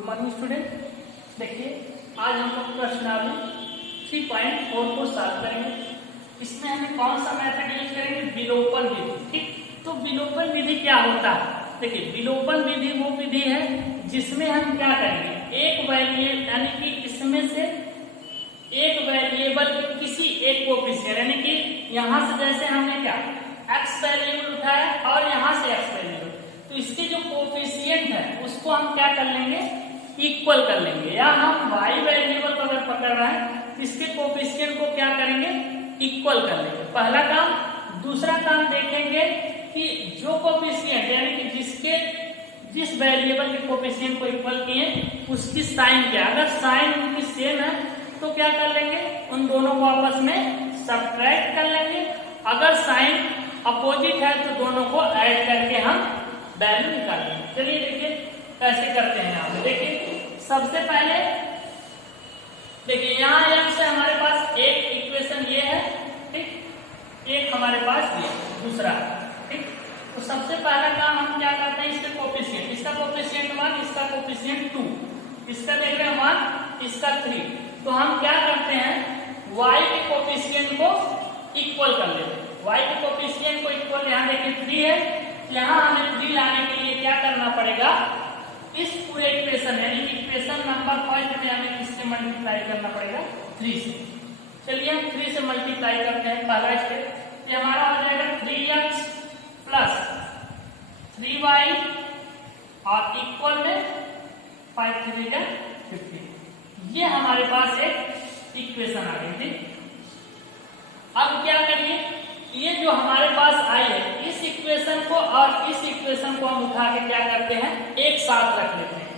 Good morning student. देखिए आज हम लोग प्रश्नावली 3.4 को सॉल्व करेंगे। इसमें हमें कौन सा मेथड यूज करेंगे? विलोपन विधि। ठीक, तो विलोपन विधि क्या होता है? देखिए विलोपन विधि वो विधि है जिसमें हम क्या करेंगे, एक वेरिएबल यानी कि इसमें से एक वेरिएबल किसी एक कोएफिशिएंट यानी कि यहां से जैसे हमने क्या x वेरिएबल उठाया और यहां से x वेरिएबल, तो इसके जो कोएफिशिएंट है उसको हम क्या कर लेंगे, इक्वल कर लेंगे। या हम y वेरिएबल को अगर पकड़ रहे हैं तो इसके कोएफिशिएंट को क्या करेंगे, इक्वल कर लेंगे। पहला काम। दूसरा काम देखेंगे कि जो कोएफिशिएंट यानी कि जिस वेरिएबल के कोएफिशिएंट को इक्वल किए उसकी साइन क्या, अगर साइन उनकी सेम है तो क्या कर लेंगे, उन दोनों को आपस में सब्ट्रैक्ट कर लेंगे। अगर साइन अपोजिट है तो दोनों को ऐड करके हम वैल्यू निकाल लेंगे। चलिए देखिए कैसे करते हैं। यहाँ पे देखिए सबसे पहले देखिए यहाँ x से हमारे पास एक इक्वेशन ये है, ठीक, एक हमारे पास ये दूसरा, ठीक। तो सबसे पहला काम हम क्या करते हैं, इसके कोएफिशिएंट, इसका कोएफिशिएंट 1, इसका कोएफिशिएंट 2, इसका देख रहे हैं 1, इसका 3। तो हम क्या करते हैं, y के कोएफिशिएंट को इक्वल कर लेते हैं। y के कोएफिशिएंट को इक्वल, यहाँ देखिए 3 है, यहाँ हमें 3 लाने के लिए क्या करना पड़ेगा, इस पूरे इक्वेशन यानी इक्वेशन नंबर फर्स्ट में हमें किससे मल्टीप्लाई करना पड़ेगा, 3 से। चलिए हम 3 से मल्टीप्लाई करते हैं। पहला स्टेप ये हमारा हो जाएगा 3x प्लस 3y और इक्वल में 5 3 का 15। ये हमारे पास एक इक्वेशन आ गई थी। अब क्या करिए, ये जो हमारे पास आई है इस इक्वेशन को और इस इक्वेशन को हम उठा के क्या करते हैं, एक साथ रख लेते हैं।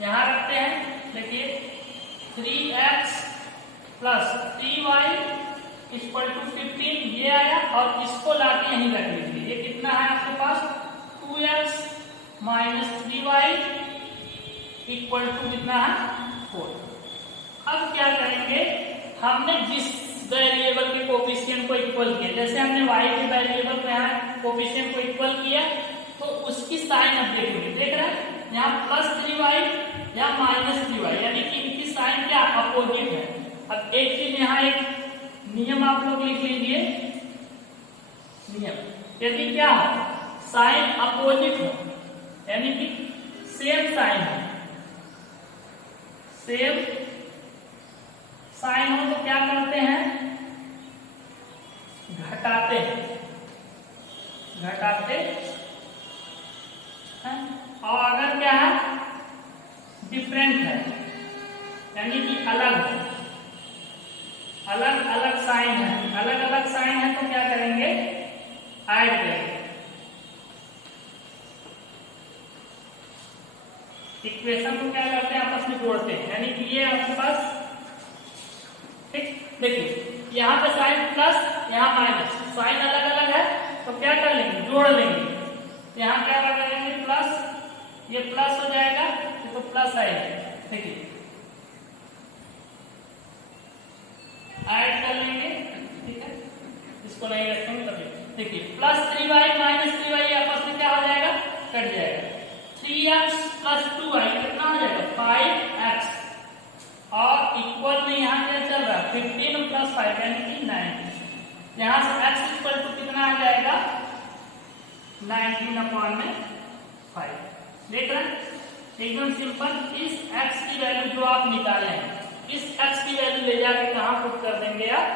यहां रखते हैं, देखिए 3x plus 3y equal to 15 ये आया और इसको लाके यहीं रख लीजिए। ये कितना है आपके पास, 2x minus 3y equal to कितना है, 4। अब क्या करेंगे, हमने जिस वेरिएबल के कोएफिशिएंट को इक्वल किया, जैसे हमने y के वेरिएबल को यहाँ कोएफिशिएंट को इक्वल किया तो उसकी साइन अब देखेंगे, देख रहे हैं यहाँ प्लस 3y या माइनस 3y यानी कि इनकी साइन क्या अपोजिट है। अब एक चीज यहाँ एक नियम आप लोग लिख लीजिए, नियम यदि क्या है साइन अपोजिट हो यानी कि सेम साइन है, सेम साइन हो तो क्या करते हैं, घटाते हैं, घटाते हैं। और अगर क्या है डिफरेंट है यानी कि अलग है, अलग अलग साइन है, अलग अलग साइन है तो क्या करेंगे, ऐड करेंगे। इक्वेशन को क्या करते हैं, आपस में जोड़ते हैं, यानी कि ये आपके पास, ठीक, देखिए यहाँ पे साइन प्लस यहाँ माइनस, साइन अलग अलग है तो क्या कर लेंगे, जोड़ लेंगे। यहाँ क्या लगा लेंगे प्लस, ये प्लस हो जाएगा ये तो प्लस आएगा, देखिए ऐड कर लेंगे, ठीक है, इसको नहीं रखेंगे तभी। देखिए प्लस 3y माइनस 3y आपस में क्या हो जाएगा, कट जाएगा। 3x प्लस 2y कितना हो जाएगा, 5x और इक्वल में यहाँ क्या चल रहा है 15 प्लस 5 यानी कि 19। यहाँ से x इक्वल टू कितना आ जाएगा, 19/5। देख रहे हैं एकदम सिंपल। इस x की वैल्यू जो आप निकाले हैं, इस x की वैल्यू ले जाके कहाँ पुट कर देंगे आप,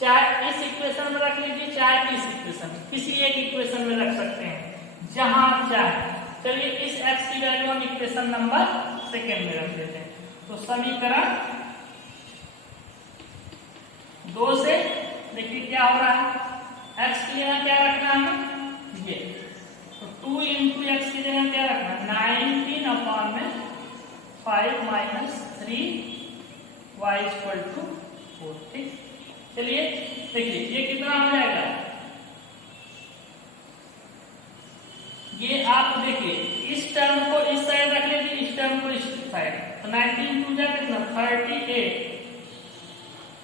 चाहे इस इक्वेशन में रख लीजिए चाहे इस इक्वेशन में, किसी एक इक्वेशन में रख सकते हैं जहां आप चाहे। चलिए इस x की वैल्यू हम इक्वेशन नंबर 2 में रख देते हैं। तो समीकरण 2 से देखिए क्या हो रहा है, x की जगह क्या रखना है, ये तो 2 इंटू एक्स की जगह क्या रखना है, 19/5 माइनस 3y इक्वल टू 4। ठीक, चलिए देखिए ये कितना हो जाएगा, ये आप देखिए इस टर्म को इस साइड रख लीजिए, इस टर्म को इस साइड, तो 19 टू जा कितना 38,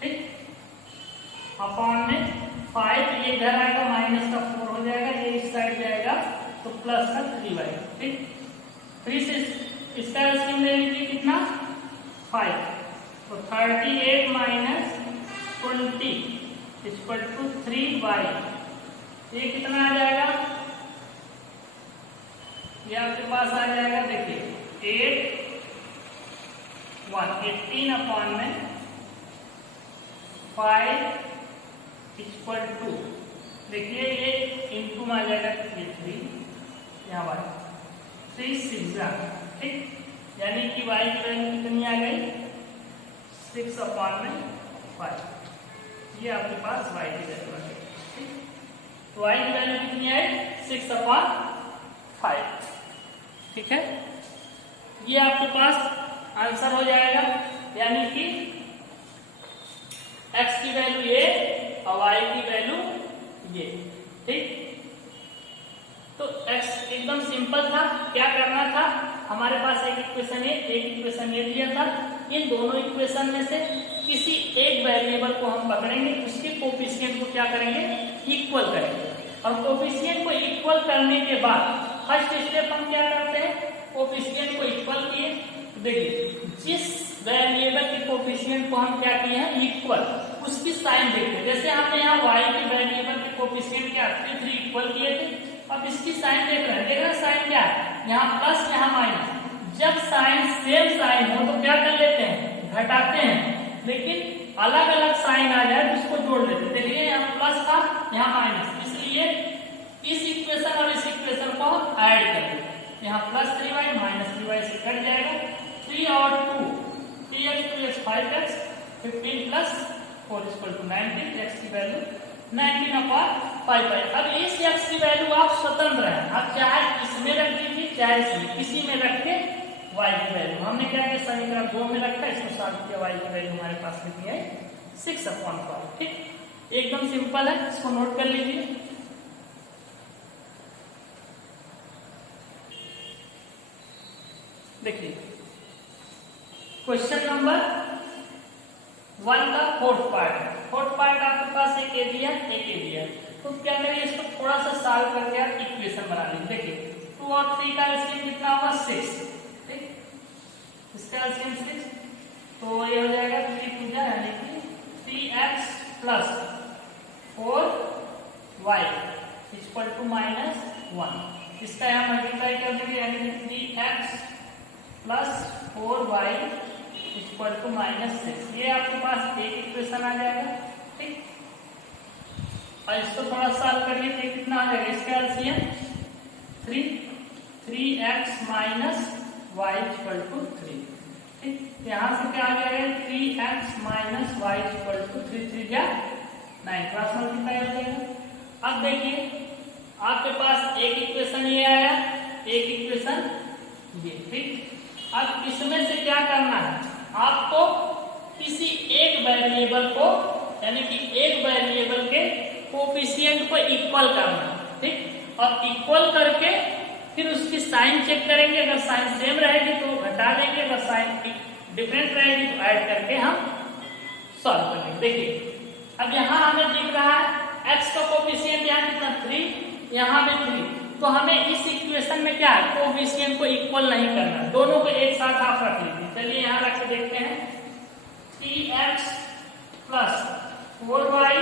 ठीक, अपॉन में 5 ये इधर आएगा माइनस का 4 हो जाएगा, ये इस साइड जाएगा तो प्लस का 3y, ठीक। 3 से इसका एलसीएम ले लीजिए कितना 5, तो 38 माइनस 20 इक्वल टू 3y, ये कितना आ जाएगा, ये आपके पास आ जाएगा, देखिए 18 अपॉन में 5 इक्वल टू, देखिए ये इंटू में आ जाएगा, ये 3 यहाँ y 3 6, ठीक, यानी कि y की वैल्यू कितनी आ गई 6 अपॉन में 5, ये आपके पास y की वैल्यू आ गई, ठीक, तो y की वैल्यू कितनी आई 6 अपॉन 5, ठीक है, ये आपके पास आंसर हो जाएगा, यानी कि x की वैल्यू ये और y की वैल्यू ये, ठीक। तो x एकदम सिंपल था, क्या करना था, हमारे पास एक इक्वेशन है, एक इक्वेशन ये दिया था, इन दोनों इक्वेशन में से किसी एक वेरिएबल को हम पकड़ेंगे, उसके कोफिशिएंट को क्या करेंगे इक्वल करेंगे, और कोफिशिएंट को इक्वल करने के बाद फर्स्ट स्टेप हम क्या करते हैं, कोफिशिएंट को इक्वल किए, देखिए जिस वेरिएबल के कोफिशिएंट को हम क्या किए हैं इक्वल, उसकी साइन देखते हैं, जैसे हमने यहाँ y के वेरिएबल के कोफिशिएंट क्या 3 इक्वल किए थे, अब इसकी साइन देख रहे हैं साइन क्या है, यहाँ प्लस यहाँ माइनस, जब साइन सेम साइन हो तो क्या कर लेते हैं घटाते हैं, लेकिन अलग अलग साइन आ जाए तो उसको जोड़ लेते हैं, देखिए यहाँ प्लस था यहाँ माइनस, इसलिए इस इक्वेशन और इस इक्वेशन को हम ऐड कर लेते हैं, यहाँ प्लस 3y माइनस 3y से कट जाएगा, 3 और 2 3x 2x 5x 15 plus 4 equal to 19, x की वैल्यू 19 अपॉन 5। अब इस x की वैल्यू आप स्वतंत्र हैं, आप चाहे इसमें रख दीजिए चाहे इसमें, किसी में रख के y की वैल्यू हमने क्या किया समीकरण 2 में रखा, इसको सॉल्व किया, y की वैल्यू हमारे पास कितनी है 6 अपॉन 5, ठीक, एकदम सिंपल है, इसको नोट कर लीजिए। देखिए क्वेश्चन नंबर 1 का फोर्थ पार्ट आपके पास एक ए दिया एक ए दिया, तो क्या करिए इसको थोड़ा सा सॉल्व करके आप इक्वेशन बना लीजिए, देखिए 2 और 3 का एलसीएम कितना होगा 6, ठीक, इसका एलसीएम 6, तो ये हो जाएगा 3 पूजा यानी कि 3x plus 4y equal to -1, इसका यहाँ मल्टीप्लाई कर देंगे यानी कि 3x plus 4y equal to -6, ये आपके पास एक इक्वेशन आ जाएगा, ठीक, और इसको थोड़ा सॉल्व करिए, ये कितना आ जाएगा, इसका LCM 3x minus y equal to 3, ठीक, यहाँ से क्या आ जाएगा 3x minus y equal to 3 या 9, क्रॉस मल्टीप्लाई हो जाएगा। अब देखिए आपके पास एक इक्वेशन ये आया, एक इक्वेशन ये, ठीक, अब इसमें से क्या करना है, आपको किसी एक वेरिएबल को यानी कि एक वेरिएबल के कोफिशिएंट को इक्वल करना, ठीक, और इक्वल करके फिर उसकी साइन चेक करेंगे, अगर साइन सेम रहेगी तो घटा देंगे, अगर साइन डिफरेंट रहेगी तो ऐड करके हम सॉल्व करेंगे। देखिए अब यहाँ हमें दिख रहा है x का कोफिशिएंट यहाँ कितना 3, यहाँ भी 3, तो हमें इस इक्वेशन में क्या है कोफिशिएंट को इक्वल नहीं करना, दोनों को एक साथ आप रख लीजिए, चलिए यहाँ रख के देखते हैं 3x plus 4y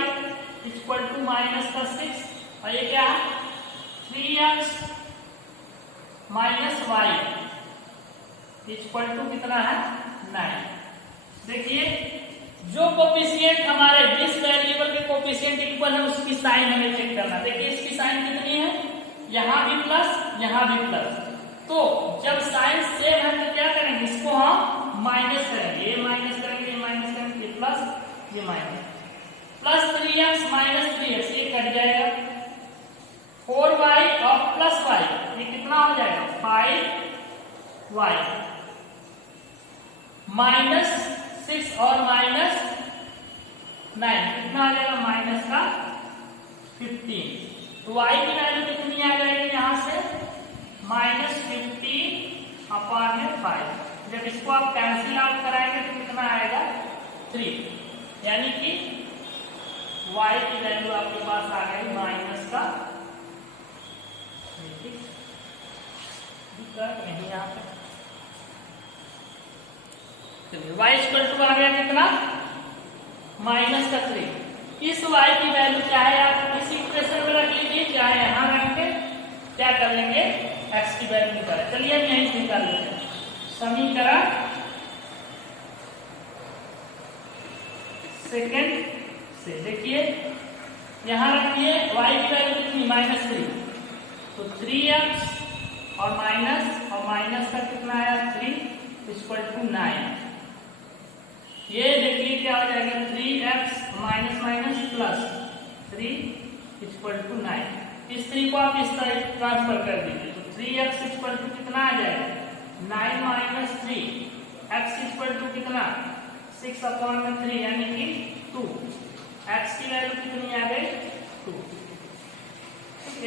equal to -6, और ये क्या है 3x minus y equal to कितना है 9। देखिए जो कोफिशिएंट हमारे जिस वेरिएबल के कोफिशिएंट इक्वल है उसकी साइन हमें चेक करना, देखिए इसकी साइन कितनी है, यहाँ भी प्लस यहाँ भी प्लस, तो जब साइन सेम है तो क्या करेंगे इसको हम माइनस करेंगे, ये माइनस करेंगे, ये माइनस करेंगे, ये प्लस ये minus, plus 3x minus 3x ये कट जाएगा, 4y और प्लस y ये कितना हो जाएगा 5y, -6 और -9 कितना आ जाएगा माइनस का 15, तो y की वैल्यू कितनी आ जाएगी यहाँ से -15 अपॉन 5, जब इसको आप कैंसिल आउट कराएंगे तो कितना आएगा 3, यानी कि y की वैल्यू आपके पास आ गई माइनस का, नहीं यहाँ पे चलिए y इक्वल टू आ गया कितना, माइनस का 3। इस y की वैल्यू चाहे आप इस इक्वेशन में रख लीजिए, चाहे यहां रख के क्या कर लेंगे, x की वैल्यू निकालें। चलिए हम यहीं से निकाल लेते हैं। समीकरण सेकेंड से देखिए, यहां रखिए y की वैल्यू कितनी, -3, तो 3x और माइनस का कितना आया 3 इक्वल टू 9। ये देखिए क्या हो जाएगा, 3x minus plus 3 equal to 9। इस 3 को आप इस तरह ट्रांसफर कर दीजिए, तो 3x इक्वल टू कितना आ जाएगा, 9 माइनस 3, x इक्वल टू कितना 6/3 यानी कि 2। x की वैल्यू कितनी आ गई, 2।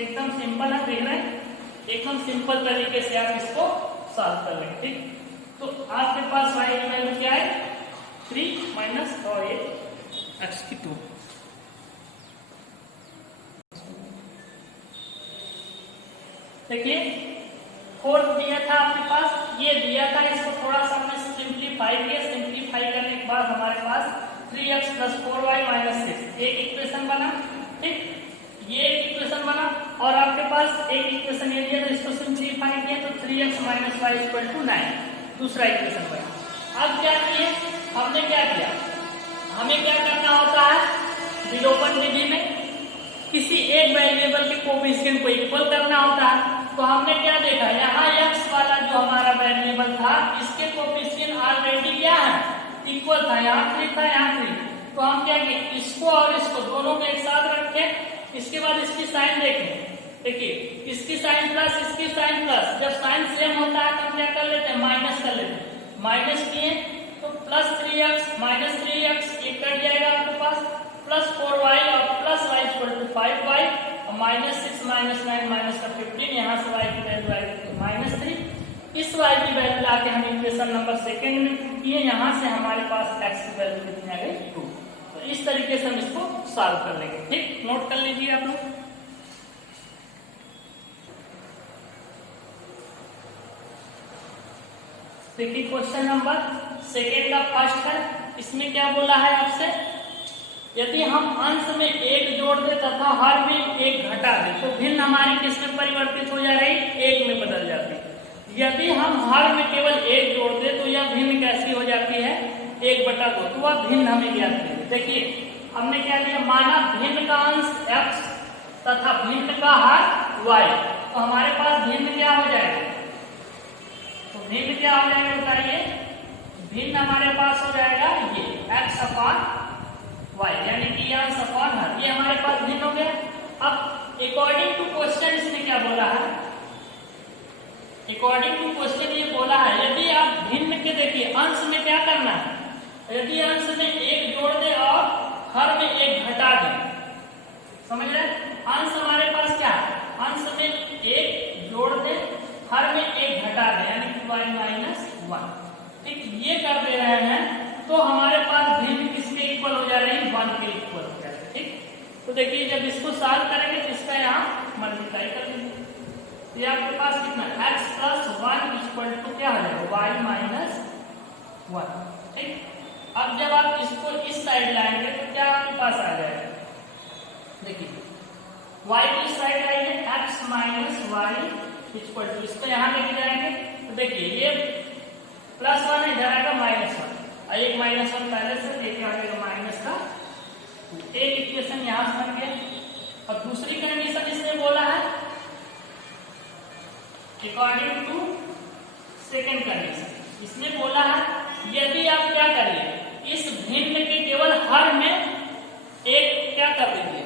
एकदम सिंपल है, देख रहे हैं, एकदम सिंपल तरीके से आप इसको सॉल्व कर लेंगे। ठीक, तो आपके पास y की वैल्यू क्या है, 3 माइनस और ये x की 2। देखिए 4 दिया था आपके पास, ये दिया था, इसको थोड़ा सा हमने सिंप्लीफाई किया। सिंप्लीफाई करने के बाद हमारे पास 3x + 4y - 6 एक इक्वेशन बना। ठीक, ये एक इक्वेशन बना और आपके पास एक इक्वेशन ये दिया, तो इसको सिंप्लीफाई किया तो 3x - y = 9 दूसरा इक्वेशन बना। अब क्या किए, हमने क्या किया, हमें क्या करना होता है, विलोपन विधि में किसी एक वेरिएबल के कोएफिशिएंट को इक्वल करना होता है। तो हमने क्या देखा, यहाँ x वाला जो हमारा वेरिएबल था, इसके कोएफिशिएंट ऑलरेडी क्या है, इक्वल था। यहाँ 3 था, यहाँ 3, तो हम क्या किए, इसको और इसको दोनों को एक साथ रखे। इसके बाद इसकी साइन देखें, देखिए इसकी साइन प्लस, इसकी साइन प्लस, जब साइन सेम होता है तो क्या कर लेते हैं, माइनस कर लेते हैं। माइनस किए तो +3x - 3x ये कट जाएगा आपके पास, +4y और +y = 5y और -6 - 9 - 15, यहाँ से y की वैल्यू आएगी -3। इस y की वैल्यू लाके हम इक्वेशन नंबर सेकंड में किए, यहाँ से हमारे पास x की वैल्यू कितनी आ गई, 2। तो इस तरीके से हम इसको सॉल्व कर लेंगे। ठीक, नोट कर लीजिए आप लोग। देखिए क्वेश्चन नंबर सेकेंड का फर्स्ट है, इसमें क्या बोला है आपसे, यदि हम अंश में 1 जोड़ दे तथा हर में 1 घटा दे तो भिन्न हमारी किसमें परिवर्तित हो जा रही, 1 में बदल जाती है। यदि हम हर में केवल 1 जोड़ दे तो यह भिन्न कैसी हो जाती है, 1/2, तो वह भिन्न हमें ज्ञात कीजिए। देखिए हमने क्या लिया, माना भिन्न का अंश x तथा भिन्न का हर y, तो हमारे पास भिन्न क्या हो जाएगा, तो भिन्न क्या हो जाएगा बताइए, भिन्न हमारे पास हो जाएगा ये x/y, यानी कि अंश अपॉन हर, ये हमारे पास भिन्न हो गया। अब अकॉर्डिंग टू क्वेश्चन इसने क्या बोला है, अकॉर्डिंग टू क्वेश्चन ये बोला है, यदि आप भिन्न के देखिए अंश में क्या करना है, यदि अंश में 1 जोड़ दे और हर में 1 घटा दे, समझ रहे, अंश हमारे पास क्या है, अंश में 1 जोड़ दे, हर में 1 घटा दे, यानी कि y - 1। ठीक, ये कर दे रहे हैं तो हमारे पास भिन्न किसके इक्वल हो जा रही है, 1 के इक्वल हो जा रही है। ठीक, तो देखिए जब इसको सॉल्व करेंगे तो इसका यहाँ मल्टीप्लाई कर देंगे, तो ये आपके पास कितना, x + 1 = क्या हो जाएगा, y - 1। ठीक, अब जब आप इसको इस साइड लाएंगे तो क्या आपके पास आ जाएगा, देखिए y की साइड लाएंगे, x - y = इसको यहाँ लेके जाएंगे तो देखिए ये +1 इधर आएगा -1 और एक -1 पहले से लेके आ जाएगा माइनस का, एक इक्वेशन यहाँ से बन गया। और दूसरी कंडीशन इसने बोला है अकॉर्डिंग टू सेकेंड कंडीशन, इसने बोला है यदि आप क्या करिए, इस भिन्न के केवल हर में एक क्या कर दीजिए,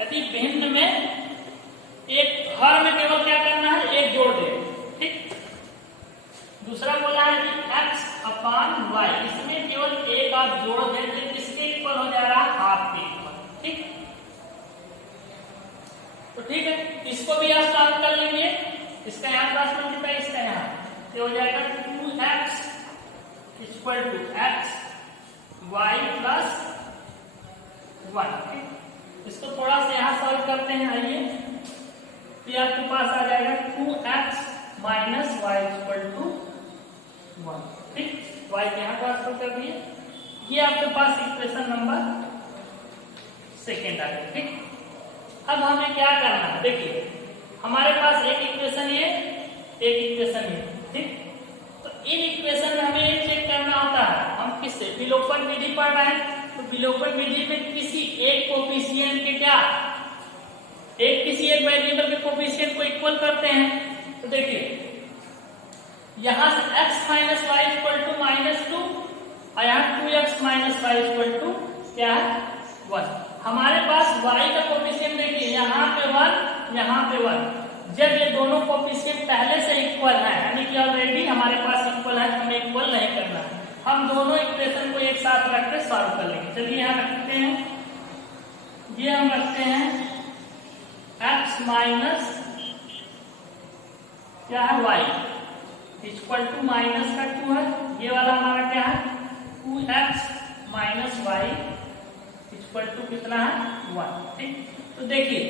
यदि भिन्न में एक हर में केवल क्या करना है, 1 जोड़ दे। ठीक, दूसरा बोला है कि x/y, इसमें केवल 1 आप जोड़ दे तो किसके इक्वल हो जा रहा है, हाफ के इक्वल। ठीक, तो ठीक है, इसको भी आप सॉल्व कर लेंगे, इसका यहाँ +1 कितना है, इसका यहाँ तो हो जाएगा 2x = x y + 1। इसको थोड़ा सा यहाँ सॉल्व करते हैं, आइए, तो आपके पास आ जाएगा 2x - y = 1। ठीक, y यहाँ ट्रांसफर कर दिए, ये आपके पास इक्वेशन नंबर सेकेंड आ गया। ठीक, अब हमें क्या करना है, देखिए हमारे पास एक इक्वेशन ये, एक इक्वेशन ये। ठीक, तो इन इक्वेशन में हमें ये चेक करना होता है हम किससे विलोपन विधि पढ़ रहे हैं, तो विलोपन विधि में किसी एक कोफिशिएंट के क्या किसी एक वेरिएबल के कोफिशिएंट को इक्वल करते हैं। तो देखिए यहां से x minus y equal to -2 और यहाँ 2x minus y equal to क्या है 1। हमारे पास y का कोफिशिएंट देखिए यहाँ पे 1, यहाँ पे 1। जब ये दोनों कोफिशिएंट पहले से इक्वल है, यानी कि ऑलरेडी हमारे पास इक्वल है, हमें इक्वल नहीं करना है, हम दोनों इक्वेशन को एक साथ रख के सॉल्व कर लेंगे। चलिए यहाँ रखते हैं, ये हम रखते हैं x माइनस क्या है y इक्वल टू माइनस का 2 है, ये वाला हमारा क्या है 2x minus y equal to कितना है 1। ठीक, तो देखिए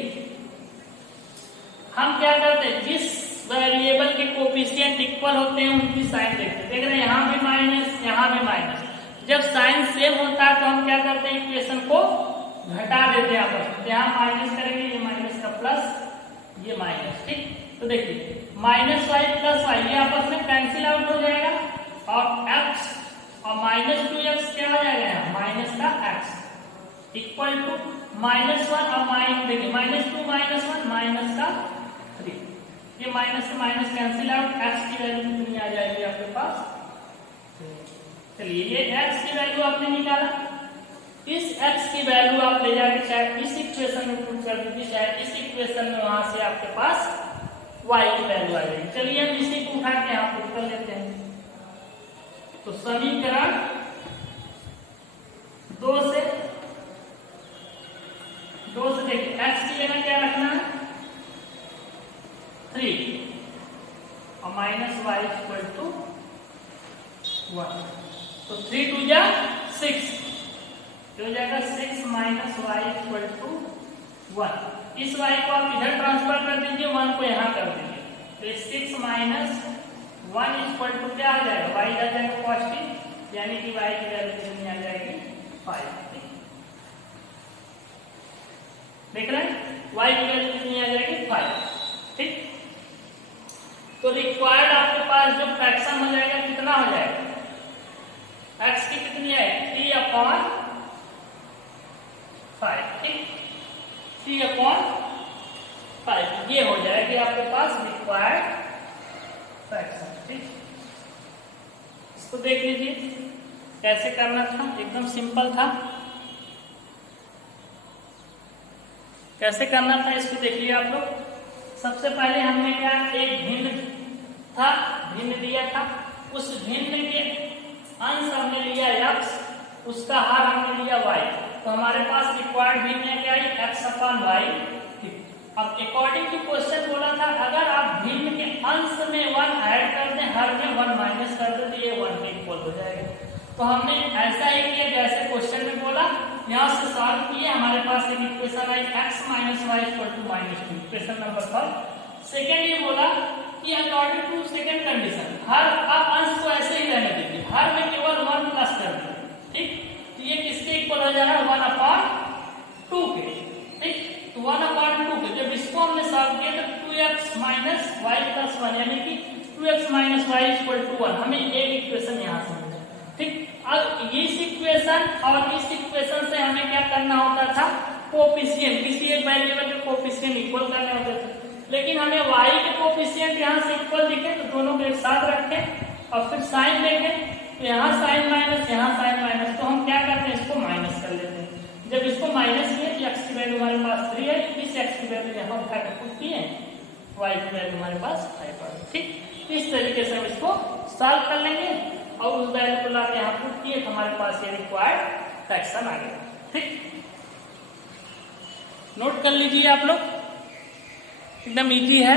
हम क्या करते हैं, जिस वेरिएबल के कोफिशिएंट इक्वल होते हैं उनकी साइन देखते हैं। देख रहे हैं यहाँ भी माइनस, यहाँ भी माइनस। जब साइन सेम होता है तो हम क्या करते हैं, इक्वेशन को घटा देते हैं आपस में। यहाँ माइनस करेंगे, ये माइनस का प्लस, ये माइनस। ठीक, तो देखिए माइनस वाई प्लस वाई ये आपस में कैंसिल आउट हो जाएगा और x और -2x क्या हो जाएगा, माइनस का x इक्वल टू -1 और माइनस, देखिए -2 -1 माइनस का 3, ये माइनस से माइनस कैंसिल आउट, x की वैल्यू कितनी आ जाएगी आपके पास। चलिए ये x की वैल्यू आपने निकाला, इस x की वैल्यू आप ले जाके चाहे इस इक्वेशन में पुट कर दीजिए, चाहे इस इक्वेशन में, वहां से आपके पास y की वैल्यू आ जाएगी। चलिए हम इसी को उठा के यहाँ पुट कर लेते हैं। तो समीकरण 2 से देखिए x की जगह क्या रखना है 3 और माइनस वाई इक्वल टू 1। तो 3 2 जा 6, हो जाएगा 6 माइनस वाई इक्वल टू 1। इस y को आप इधर ट्रांसफर कर दीजिए, 1 को यहाँ कर दीजिए, तो 6 माइनस 1 इक्वल टू क्या आ जाएगा, y आ जाएगा पॉजिटिव, यानी कि y की वैल्यू कितनी आ जाएगी 5। देख रहे हैं y की वैल्यू कितनी आ जाएगी 5। ठीक, तो रिक्वायर्ड आपके पास जो फ्रैक्शन हो जाएगा कितना हो जाएगा, x की कितनी है 3/5। ठीक, 3/5 ये हो जाएगी आपके पास रिक्वायर्ड फ्रैक्शन। ठीक, इसको देख लीजिए कैसे करना था, एकदम सिंपल था। कैसे करना था इसको देखिए आप लोग। सबसे पहले हमने क्या, एक भिन्न था, भिन्न दिया था, उस भिन्न के अंश हमने लिया x, उसका हर हमने लिया y। तो हमारे पास रिक्वायर्ड भिन्न है क्या है x/y। अब अकॉर्डिंग टू क्वेश्चन बोला था अगर आप भिन्न के अंश में 1 ऐड कर दें, हर में 1 माइनस कर दें, तो ये 1 के इक्वल हो जाएगा। तो हमने ऐसा ही किया जैसे क्वेश्चन में बोला, यहाँ से सॉल्व किए, हमारे पास एक इक्वेशन आई x minus y equal to -2, equation number 1। Second ये बोला कि अकॉर्डिंग टू सेकेंड कंडीशन हर आप अंश को ऐसे ही रहने दीजिए, हर में केवल 1 प्लस कर दीजिए। ठीक, तो ये किसके इक्वल हो जाएगा 1/2 के। ठीक, तो 1/2 के जब इसको हमने सॉल्व किया तो 2x माइनस वाई प्लस 1 यानी कि 2x minus y equal to 1, हमें एक इक्वेशन यहाँ से मिला। ठीक, अब इस इक्वेशन और इस इक्वेशन से हमें क्या करना होता था, कोफिशिएंट, किसी एक वेरिएबल के कोफिशिएंट इक्वल करने होते थे, लेकिन हमें y के कोफिशिएंट यहाँ से इक्वल दिखे तो दोनों को एक साथ रखें और फिर साइन देखें, तो यहाँ साइन माइनस, यहाँ साइन माइनस, तो हम क्या करते हैं इसको माइनस कर लेते हैं। जब इसको माइनस किए तो x की वैल्यू हमारे पास 3 है, इस x की वैल्यू यहाँ उठा के पुट किए, y की वैल्यू हमारे पास 5 है। ठीक, इस तरीके से हम इसको सॉल्व कर लेंगे और उस वैल्यू को लाके यहाँ पुट किए तो हमारे पास ये रिक्वायर्ड फ्रैक्शन आ गया। ठीक, नोट कर लीजिए आप लोग, एकदम इजी है।